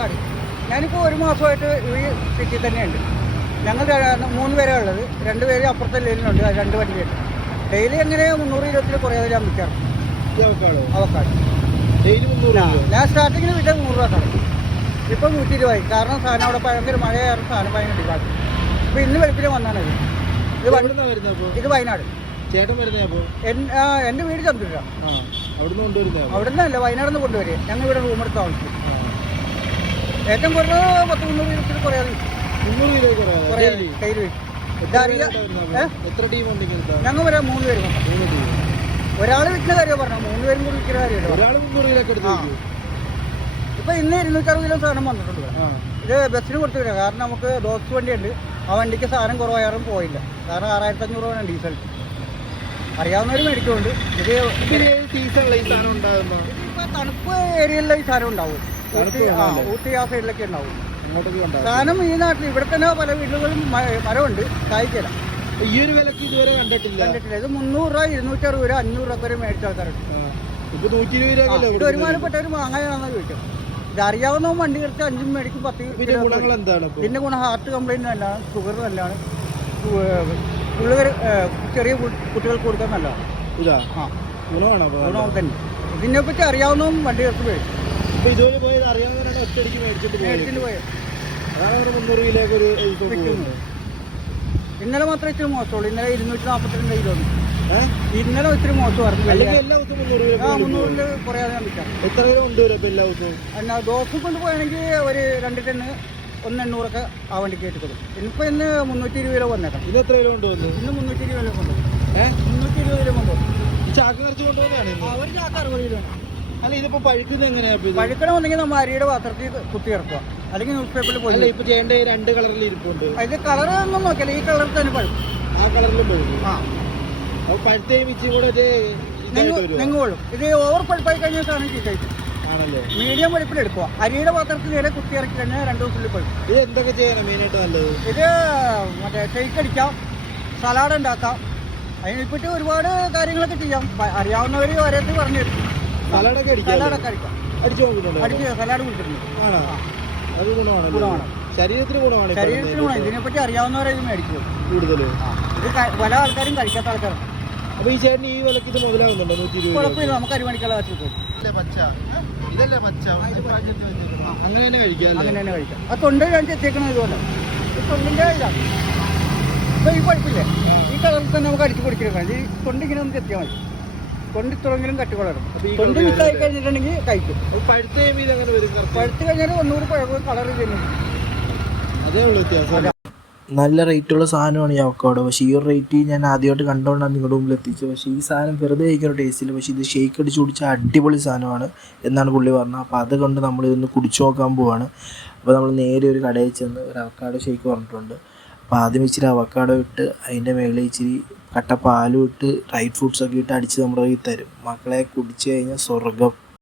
Avocado ഞാനിപ്പോൾ ഒരു മാസമായിട്ട് ഈ സിറ്റി തന്നെയുണ്ട്. ഞങ്ങൾ മൂന്ന് പേരാണ് ഉള്ളത്. രണ്ട് പേര് അപ്പുറത്തെ ലൈനിലുണ്ട് രണ്ട് വണ്ടിയുണ്ട് ഡെയിലി എങ്ങനെ മുന്നൂറ് ഇരുപത്തിൽ കുറയാതെ ഞാൻ വിൽക്കാറ് അവക്കാട്? ഞാൻ സ്റ്റാർട്ടിങ്ങിന് വിട്ട നൂറ് രൂപ സാധനം ഇപ്പം നൂറ്റി ഇരുപതായി കാരണം സാധനം അവിടെ ഭയങ്കര മഴയായിരുന്നു സാധനം ഭയങ്കര ഡിമാൻഡ് ഇപ്പം ഇന്ന് വെളുപ്പിന് വന്നാണ് ഇത്. ഇത് വയനാട്. ചേട്ടൻ എന്റെ വീട് ചന്ദ്ര ആ അവിടുന്ന് അല്ല അപ്പോൾ അവിടെ നിന്നല്ല വയനാട് നിന്ന് കൊണ്ടുവരിക. ഞങ്ങൾ ഇവിടെ റൂം എടുത്ത് താമസിക്കും ഏറ്റവും കുറഞ്ഞത് പത്ത് മുന്നൂറ് കിലോ കുറയാതെ മുന്നൂറ് കിലോ കുറയാതെ കയ്യിൽ എത്ര ടീം ഞങ്ങൾ വരാം മൂന്ന് പേര്. മൊത്തം മൂന്ന് ടീം ഒരാൾ വിൽക്കുന്ന കാര്യം പറഞ്ഞു. മൂന്ന് പേരും കൂടി വിൽക്കുന്ന കാര്യമല്ലോ ഒരാൾ മുന്നൂറ് കിലോ ഒക്കെ എടുത്ത് ആ. ഇപ്പൊ ഇന്ന് ഇരുന്നൂറ്ററുപത് കിലോ സാധനം വന്നിട്ടുണ്ട്. ഇത് ബസ്സിന് കൊടുത്തു വരാം കാരണം നമുക്ക് ദോസ് വണ്ടിയുണ്ട്. ആ വണ്ടിക്ക് സാധനം കുറവായാലും പോയില്ല. കാരണം ആറായിരത്തി അഞ്ഞൂറ് രൂപയാണ് ഡീസൽ. അറിയാവുന്നവർ മേടിക്കുന്നുണ്ട്. ഇത് ഈ സാധനം തണുപ്പ് ഏരിയയിലെ ഈ സാധനം ഉണ്ടാവും. ഊട്ടി ആ വേണമല്ലേ? ഊട്ടി ആ സൈഡിലൊക്കെ ഉണ്ടാവും. സാധനം ഈ നാട്ടിൽ ഇവിടെ തന്നെ പല വീടുകളിലും മ- മരമുണ്ട്. കായ്ക്കല. ഈ ഒരു വിലക്ക് ഇതുവരെ കണ്ടിട്ടില്ല. കണ്ടിട്ടില്ല. ഇത് മുന്നൂറ് രൂപ ഇരുന്നൂറ്റി അറുപത് രൂപ അഞ്ഞൂറ് രൂപ വരെ മേടിച്ച ആൾക്കാരുണ്ട്. ഒരുമാനപ്പെട്ടവർ വാങ്ങാനാണെന്ന് ചോദിക്കാം ഇത് അറിയാവുന്ന വണ്ടി എടുത്ത് അഞ്ചും മേടിക്കും പത്ത് ഇതിന്റെ ഇതിന്റെ ഗുണം ഹാർട്ട് കംപ്ലൈന്റ് നല്ലതാണ് ഷുഗർ നല്ലതാണ് പിള്ളേർ ചെറിയ കുട്ടികൾക്ക് കൊടുക്കാൻ നല്ലതാണ്. ഇതാ? ആ. ഗുണമാണ്? ഗുണം തന്നെ. ഇതിനെ പറ്റി അറിയാവുന്നതും വണ്ടി എടുത്ത് മേടിക്കും. ഇതുപോലെ അറിയാവുന്നവരാണ് ഒറ്റയടിക്ക് മേടിച്ചിട്ട് പോയത് മേടിച്ചിട്ട് പോയത് അതാണ് അവിടെ മുന്നൂറ് കിലോ ഒരു വിൽക്കുന്നത്. ഇന്നലെ മാത്രമേ ഇച്ചിരി മോശമുള്ളൂ. ഇന്നലെ ഇരുന്നൂറ്റി നാൽപ്പത്തിരണ്ട് കിലോ ഇന്നലെ ഒത്തിരി മോശമായിരുന്നു അല്ലെങ്കിൽ. എല്ലാ ദിവസവും മുന്നൂറ് കിലോ ആ കുറയാതെ എത്ര കിലോ ഉണ്ട് ഇപ്പൊ എല്ലാ ദിവസവും? എന്നാൽ ദോശ കൊണ്ട് പോയാണെങ്കിൽ ഒരു രണ്ട് ടെണ്ണ് ഒന്ന് എണ്ണൂറൊക്കെ ആ വണ്ടിക്ക് കയറ്റി കൊടുക്കും ഇന്നിപ്പോൾ ഇന്ന് മുന്നൂറ്റി ഇരുപത് കിലോ വന്നേക്കാം. ഇത് എത്ര കിലോ കൊണ്ടുവന്നു ഇന്ന് മുന്നൂറ്റി ഇരുപത് കിലോ കൊണ്ടുപോകും ഏഹ് മുന്നൂറ്റി ഇരുപത് കിലോ കൊണ്ടുപോകും ചാക്ക് നിറച്ച് കൊണ്ടുവന്നതാണ് ആ അവർ ചാക്ക് അറുപത് കിലോ അല്ല ഇതിപ്പോ പഴുക്കുന്നത് പഴുക്കണമെന്നെങ്കിൽ നമ്മൾ അരിയുടെ പാത്രത്തിൽ കുത്തി ഇറക്കുക. അല്ലെങ്കിൽ ന്യൂസ് പേപ്പറിൽ പോയി ഇപ്പൊ ചെയ്യേണ്ട രണ്ട് കളറിൽ ഇരിപ്പുണ്ട്. ഇത് കളർ ഒന്നും നോക്കില്ല. ഈ കളറിൽ തന്നെ പഴുക്കും. ആ കളറിലും പഴുക്കും. ആ. പഴുത്തേ ഇച്ചിരി കൂടെ ഒരു ഇത് ഓവർ പഴുപ്പായി കഴിഞ്ഞാൽ സാധനം ചീത്തയിക്കും ആണല്ലേ? മീഡിയം പഴുപ്പിൽ എടുക്കുക. അരിയുടെ പാത്രത്തിൽ നേരെ കുത്തി ഇറക്കി കഴിഞ്ഞാൽ രണ്ട് ദിവസത്തിൽ പഴുക്കും. ഇത് എന്തൊക്കെ ചെയ്യാനാ മെയിനായിട്ട് നല്ലത്? ഇത് മറ്റേ ഷെയ്ക്ക് അടിക്കാം സലാഡ് ഉണ്ടാക്കാം. അതിനെപ്പറ്റി ഒരുപാട് കാര്യങ്ങളൊക്കെ ചെയ്യാം. അറിയാവുന്നവർ ഓരോരുത്തർ പറഞ്ഞു തരും സലാഡൊക്കെ അടിക്കാം സലാഡൊക്കെ അടിക്കാം. അടിച്ചു നോക്കിയിട്ടുണ്ടോ അടിച്ച് സലാഡ് കുടിച്ചിട്ടുണ്ട് ആണോ? അത് ഗുണമാണ് ഗുണമാണ്. ശരീരത്തിന് ഗുണമാണ് ഇതിനെ ശരീരത്തിന് ഗുണം ഇതിനെപ്പറ്റി അറിയാവുന്നവരെ ഇത് മേടിക്കും കൂടുതൽ ഇത് പല ആൾക്കാരും കഴിക്കാത്ത ആൾക്കാരാണ്. അപ്പൊ ഈ ചേട്ടൻ ഈ വിലക്ക് ഇത് മുതലാവുന്നുണ്ടോ? നൂറ്റി ഇരുപത് രൂപ? കുഴപ്പമില്ല. നമുക്ക് അരിമണിക്കുള്ള കാശ് കിട്ടും. ഇതല്ലേ പച്ച? ഇതല്ലേ പച്ച? അങ്ങനെ തന്നെ കഴിക്കാം അങ്ങനെ തന്നെ കഴിക്കാം. ആ തൊണ്ട ഞാൻ എത്തിക്കണം ഇതുപോലെ. ഈ തൊണ്ടിന്റെ ഇതാണ് ഇപ്പൊ ഈ കുഴപ്പമില്ലേ? ഈ കളറിൽ തന്നെ നമുക്ക് അടിച്ചു കുടിക്കണം ഈ തൊണ്ടിങ്ങനെ നമുക്ക് എത്തിയാൽ മതി. തൊണ്ടി തുടങ്ങിലും കട്ടി വളരും അപ്പൊ ഈ തൊണ്ട് മിസ്സായി കഴിഞ്ഞിട്ടുണ്ടെങ്കിൽ കഴിക്കും. പഴുത്ത് കഴിയുമ്പോൾ അങ്ങനെ വരും പഴുത്ത് കഴിഞ്ഞാൽ ഒന്നൂറ് പഴകും കളർ ചെയ്യുന്നു അതേ ഉള്ളൂ വ്യത്യാസം. നല്ല റേറ്റുള്ള സാധനമാണ് ഈ അവക്കാടോ. പക്ഷേ ഈ ഒരു റേറ്റ് ഞാൻ ആദ്യമായിട്ട് കണ്ടുകൊണ്ടാണ് നിങ്ങളുടെ മുമ്പിൽ എത്തിച്ചത്. പക്ഷേ ഈ സാധനം വെറുതെ കഴിക്കുന്ന ടേസ്റ്റ് ഇല്ല. പക്ഷേ ഇത് ഷേക്ക് അടിച്ച് കുടിച്ച അടിപൊളി സാധനമാണ് എന്നാണ് പുള്ളി പറഞ്ഞത്. അപ്പോൾ അതുകൊണ്ട് നമ്മൾ ഇതൊന്ന് കുടിച്ചു നോക്കാൻ പോവാണ്. അപ്പോൾ നമ്മൾ നേരെ ഒരു കടയിൽ ചെന്ന് ഒരു അവക്കാടോ ഷേക്ക് പറഞ്ഞിട്ടുണ്ട് അപ്പോൾ ആദ്യം ഇച്ചിരി അവക്കാടോ ഇട്ട് അതിന്റെ മേളിൽ ഇച്ചിരി കട്ട പാലും ഇട്ട് ഡ്രൈ ഫ്രൂട്ട്സ് ഒക്കെ ഇട്ട് അടിച്ച് നമ്മുടെ കയ്യിൽ തരും. മക്കളെ കുടിച്ചു കഴിഞ്ഞാൽ സ്വർഗം